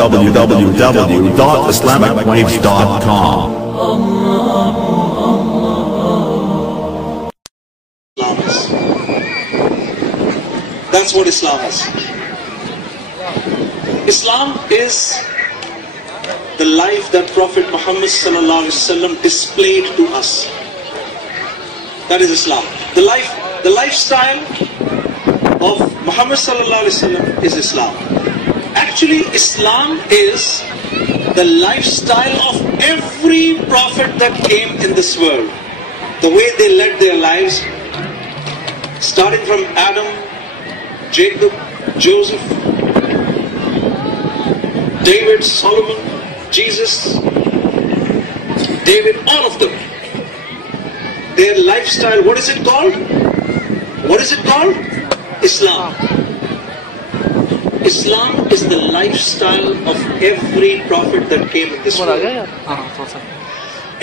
www.islamicwaves.com. That's what Islam is. Islam is the life that Prophet Muhammad ﷺ displayed to us. That is Islam. The lifestyle of Muhammad ﷺ is Islam. Actually, Islam is the lifestyle of every prophet that came in this world. The way they led their lives, starting from Adam, Jacob, Joseph, David, Solomon, Jesus, David, all of them. Their lifestyle, what is it called? What is it called? Islam. Islam is the lifestyle of every prophet that came in this world.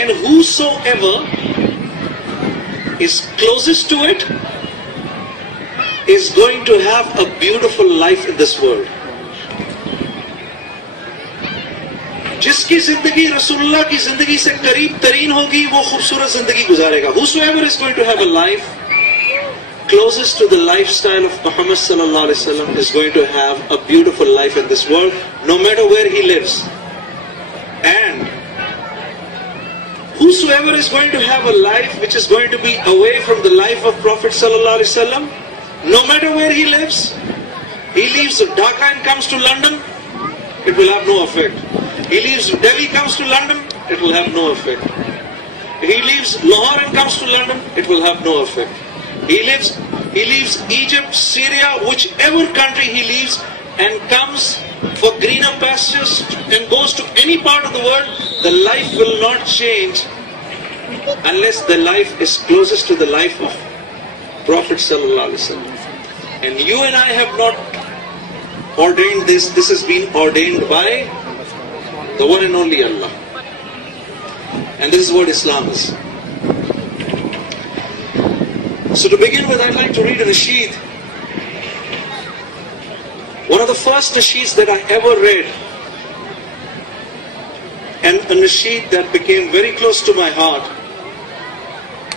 And whosoever is closest to it is going to have a beautiful life in this world. जिसकी जिंदगी रसूलुल्लाह की जिंदगी से करीब तरीन होगी वो खूबसूरत जिंदगी गुजारेगा. Whosoever is going to have a life closest to the lifestyle of Muhammad sallallahu alaihi wasallam is going to have a beautiful life in this world, no matter where he lives. And whosoever is going to have a life which is going to be away from the life of Prophet sallallahu alaihi wasallam, no matter where he lives, he leaves Dhaka and comes to London, it will have no effect. He leaves Delhi, comes to London, it will have no effect. He leaves Lahore and comes to London, it will have no effect. He leaves Egypt, Syria, whichever country he leaves, and comes for greener pastures and goes to any part of the world, the life will not change unless the life is closest to the life of Prophet sallallahu alaihi wasallam. And you and I have not ordained this. This has been ordained by the one and only Allah. And this is what Islam is. So to begin with, I'd like to read a nasheed. One of the first nasheeds that I ever read, and a nasheed that became very close to my heart.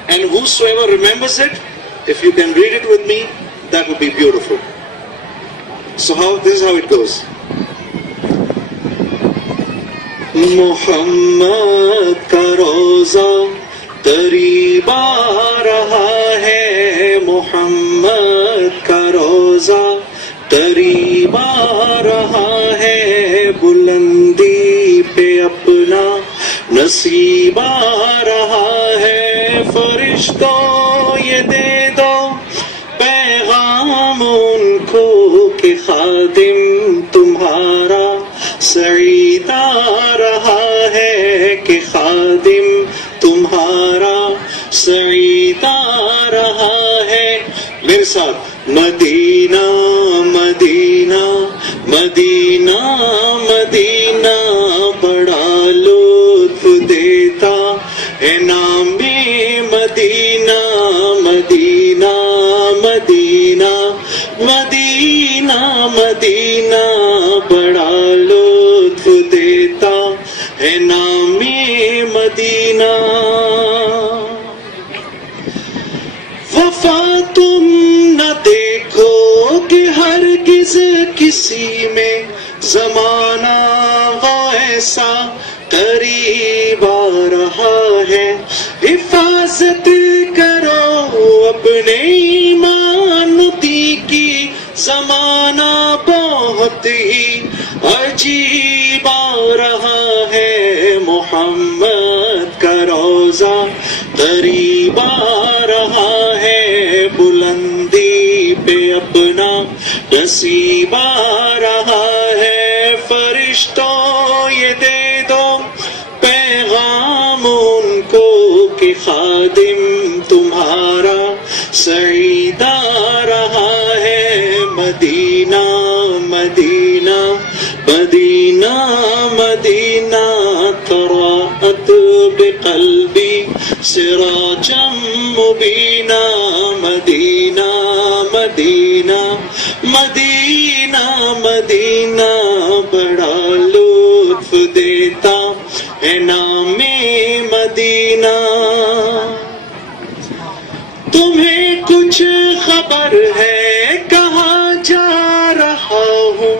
And whosoever remembers it, if you can read it with me, that would be beautiful. So this is how it goes. Muhammad ka roza करीब आ रहा है, Muhammad का रोजा करीब आ रहा है, बुलंदी पे अपना नसीब आ रहा है. फरिश्तों ये दे दो पैगाम उनको कि खादिम तुम्हारा सईद आ रहा है, कि खादिम तुम्हारा सईद आ रहा है. मेरे साथ मदीना मदीना मदीना मदीना बड़ा लुत्फ देता है नामे मदीना. मदीना मदीना मदीना मदीना बड़ा लुत्फ देता है नामे मदीना. वफा तुम न देखो कि हरगिज किसी में ज़माना वो ऐसा करीब आ रहा है. हिफाजत करो अपने ईमान की, ज़माना बहुत ही अजीब आ रहा है. मोहम्मद का रोज़ा करीब आ रहा है, बुलंदी पे अपना नसीब आ रहा है. फरिश्तों ये दे दो पैगाम उनको कि खादिम तुम्हारा सईद आ रहा है. मदीना मदीना मदीना मदीना तराअत बिक़ल्बी सिराजम मुबीना. मदीना मदीना मदीना मदीना बड़ा कुछ खबर है कहाँ जा रहा हूँ,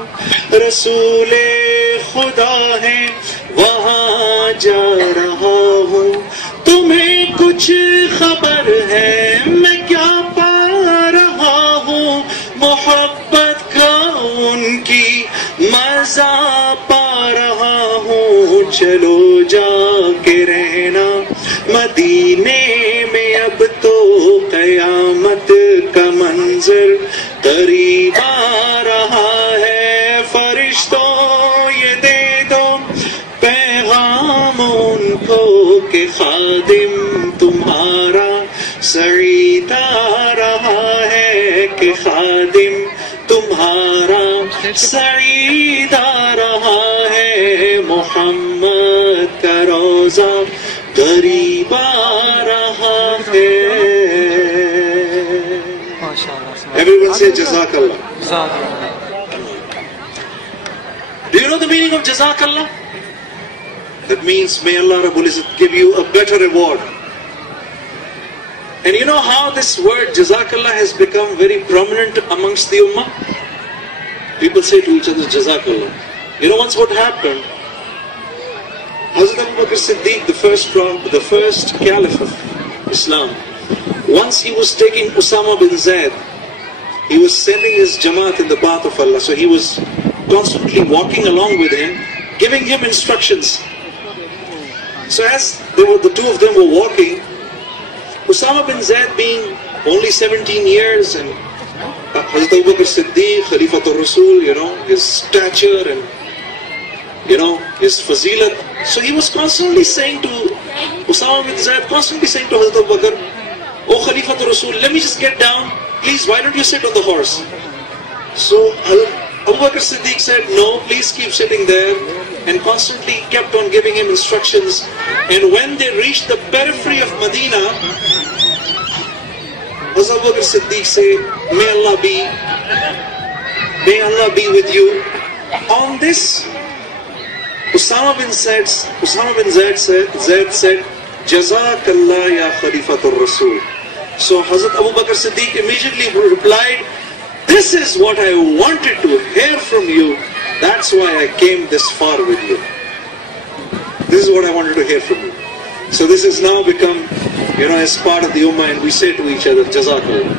रसूले खुदा है वहाँ जा रहा हूँ। तुम्हें कुछ खबर है मैं क्या पा रहा हूँ, मोहब्बत का उनकी मजा पा रहा हूँ। चलो जाके रहना मदीने में, अब तो कयामत का मंजर करीब आ रहा है। फरिश्तों ये दे दो पैगाम उनको कि खादिम तुम्हारा सईद आ रहा है, कि खादिम तुम्हारा सईद आ रहा है। मोहम्मद का रोजा करीब आ रहा है। Everyone say Jazakallah. Do you know the meaning of Jazakallah? That means may Allah Rabbul Izzat give you a better reward. And you know how this word Jazakallah has become very prominent amongst the Ummah? People say to each other Jazakallah. You know once what happened? Hazrat Abu Bakr Siddiq, the first caliph of Islam, once he was taking Usama bin Zaid, he was sending his Jamaat in the path of Allah. So he was constantly walking along with him, giving him instructions. So as the two of them were walking, Usama bin Zaid being only 17 years and Hazrat Abu Bakr Siddiq, Khalifatul Rasul, you know, his stature and you know, his fazilat. So he was constantly saying to Usama bin Zaid, constantly saying to Hazrat Abu Bakr, "Oh Khalifatul Rasul, let me just get down. Please, why don't you sit on the horse?" So Abu Bakr Siddiq said, "No, please keep sitting there," and constantly kept on giving him instructions. And when they reached the periphery of Medina, Hazrat Abu Bakr Siddiq said, may Allah be with you." On this, Usama bin Zaid said, "Jazakallah ya Khalifatul Rasul." So Hazrat Abu Bakr Siddiq immediately replied, "This is what I wanted to hear from you. That's why I came this far with you. This is what I wanted to hear from you." So this has now become, you know, as part of the Ummah, and we say to each other, Jazakallah.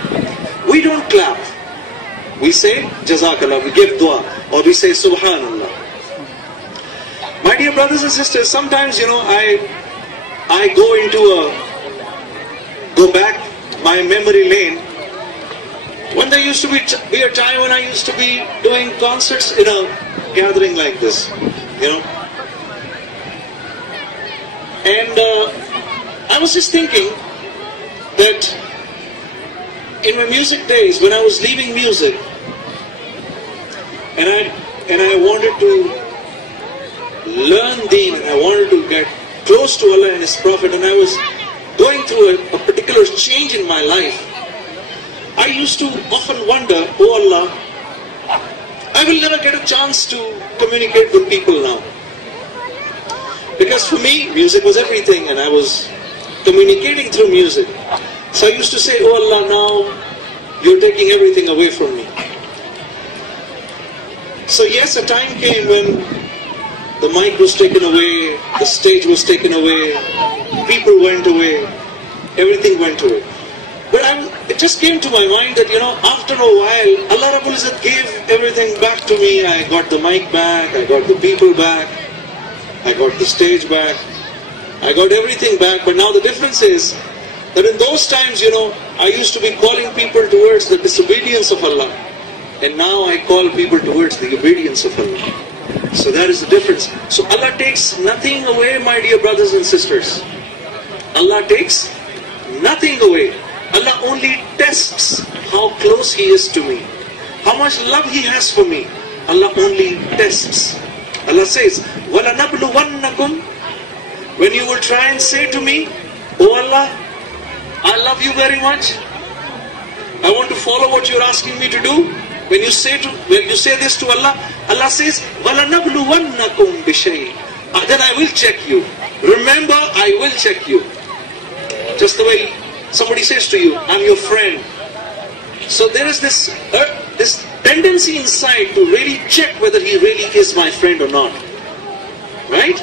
We don't clap. We say Jazakallah, we give dua, or we say Subhanallah. My dear brothers and sisters, sometimes, you know, I go back my memory lane, when there used to be a time when I used to be doing concerts in a gathering like this, you know. And I was just thinking that in my music days, when I was leaving music, and I wanted to learn Deen, and I wanted to get close to Allah and His Prophet, and I was going through a particular change in my life, I used to often wonder, oh Allah, I will never get a chance to communicate with people now. Because for me, music was everything, and I was communicating through music. So I used to say, oh Allah, now you're taking everything away from me. So yes, a time came when the mic was taken away, the stage was taken away, people went away, everything went away. But it just came to my mind that, you know, after a while, Allah Rabbul Izzat gave everything back to me. I got the mic back, I got the people back, I got the stage back, I got everything back. But now the difference is that in those times, you know, I used to be calling people towards the disobedience of Allah. And now I call people towards the obedience of Allah. So that is the difference. So Allah takes nothing away, my dear brothers and sisters. Allah takes nothing away. Allah only tests how close He is to me, how much love He has for me. Allah only tests. Allah says, وَلَنَبْلُوَنَّكُمْ, when you will try and say to me, oh Allah, I love you very much, I want to follow what you're asking me to do. When you say this to Allah, Allah says, وَلَنَبْلُوَنَّكُمْ بِشَيْءٍ, then I will check you. Remember, I will check you. Just the way somebody says to you, I'm your friend, So there is this tendency inside to really check whether he really is my friend or not. Right?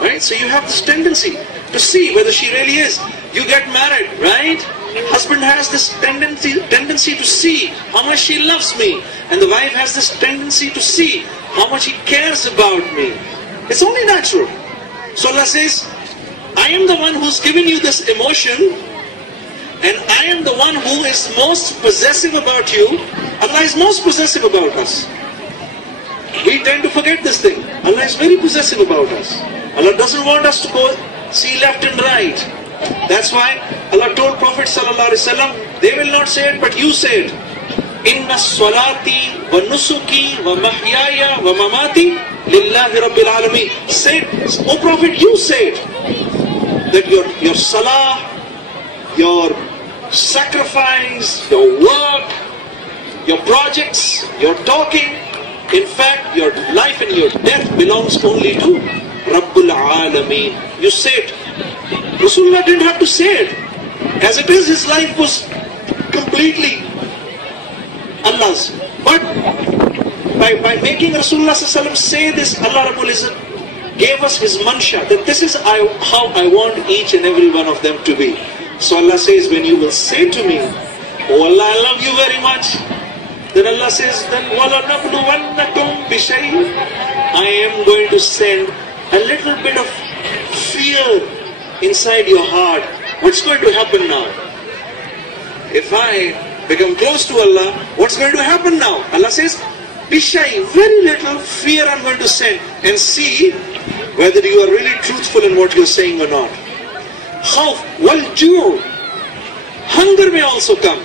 Right? So you have this tendency to see whether she really is. You get married, right? Husband has this tendency to see how much she loves me. And the wife has this tendency to see how much he cares about me. It's only natural. So Allah says, I am the one who's given you this emotion, and I am the one who is most possessive about you. Allah is most possessive about us. We tend to forget this thing. Allah is very possessive about us. Allah doesn't want us to go see left and right. That's why Allah told Prophet ﷺ, they will not say it, but you say it. Inna salati wa nusuki wa mahyaya wa mamati lillahi rabbil alameen. Say it, O Prophet, you say it. That your salah, your sacrifice, your work, your projects, your talking, in fact, your life and your death belongs only to Rabbul Alameen. You say it. Rasulullah didn't have to say it. As it is, his life was completely Allah's. But by making Rasulullah say this, Allah Rabbul Izzat gave us his mansha, that this is how I want each and every one of them to be. So Allah says, when you will say to me, oh Allah, I love you very much, then Allah says, then وَلَنَبْلُوَنَّكُمْ بِشَيْءٍ, I am going to send a little bit of fear inside your heart. What's going to happen now? If I become close to Allah, what's going to happen now? Allah says, Bishai, very little fear I'm going to send, and see whether you are really truthful in what you're saying or not. Khawf, wal-ju', hunger may also come.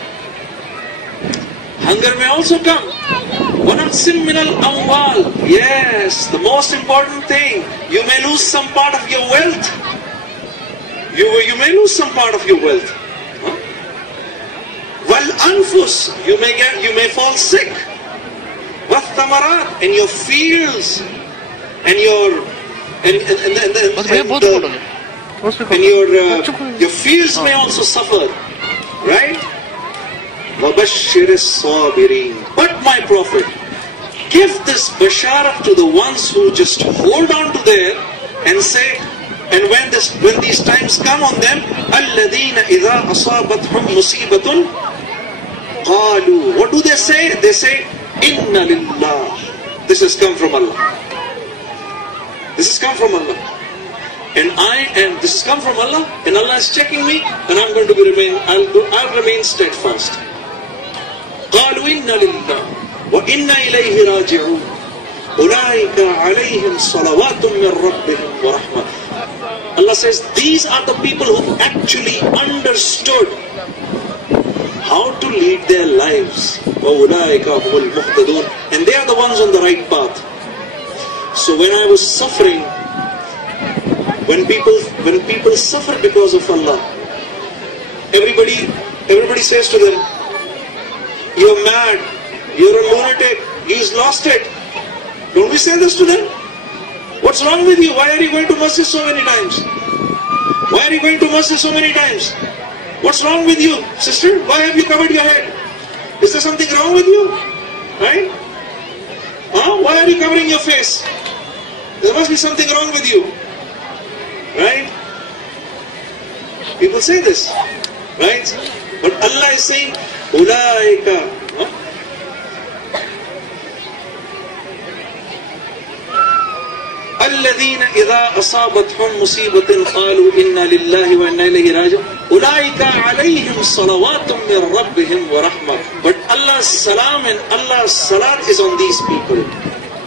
Hunger may also come. وَنَقْسِمْ مِنَ الْأَمْوَالِ, yes, the most important thing, you may lose some part of your wealth. You may lose some part of your wealth. Wal-anfus, you may fall sick. Wath-thamarat, and your fields, and your fields may also suffer, right? وَبَشِّرِ الصَّابِرِينَ. But my Prophet, give this basharat to the ones who just hold on to there and say, and when these times come on them, الَّذِينَ إِذَا أَصَابَتْهُمْ مُصِيبَةٌ قَالُوا, what do they say? They say, Inna lillah. This has come from Allah. This has come from Allah. And this has come from Allah, and Allah is checking me, and I'm going to I'll remain steadfast. قالوا إنا لله وإنا إليه راجعون أولئك عليهم صلوات من ربهم ورحمة. Allah says, these are the people who actually understood how to lead their lives. وَأُولَٰئِكَ هُمُ الْمُهْتَدُونَ. And they are the ones on the right path. So when I was suffering, when people suffer because of Allah, everybody says to them, you're mad, you're a lunatic, he's lost it. Don't we say this to them? What's wrong with you? Why are you going to masjid so many times? Why are you going to masjid so many times? What's wrong with you, sister? Why have you covered your head? Is there something wrong with you? Right? Why are you covering your face? There must be something wrong with you. Right? People say this. Right? But Allah is saying, Ulaika. الذين إذا أصابتهم مصيبة قالوا إنا لله وإنا إليه راجعون أولئك عليهم صلوات من ربهم ورحمة. But Allah's salam and Allah's salat is on these people.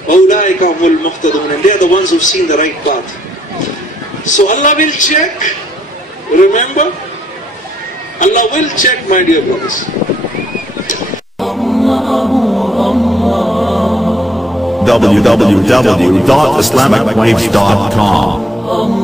أولئك هم المهتدون, and they are the ones who've seen the right path. So Allah will check. Remember, Allah will check, my dear brothers. www.islamicwaves.com